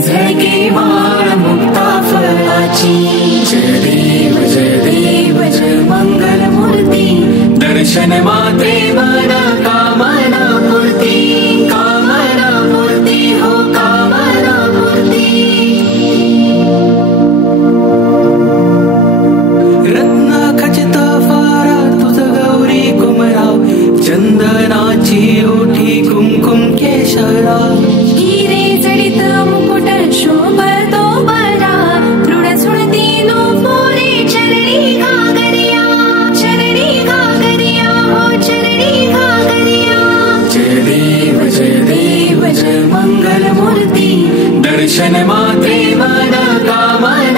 झळके माळ मुक्ता फळाची। जय देव जय मंगल मूर्ती, दर्शन मात्रे मन कामना पूर्ती, कामना पूर्ती हो कामना पूर्ती। रत्न खचित फारा तुझ गौरी कुमरा, चंदनाची ओठी कुमकुम केशरा। हिरे जडित मुकुट शोभतो बरा, दृढ सुरती नूपुरे चरणी घागरिया, चरणी घागरिया हो चरणी घागरिया। जय देव जय मंगल मूर्ती, दर्शन मात्रे मन कामना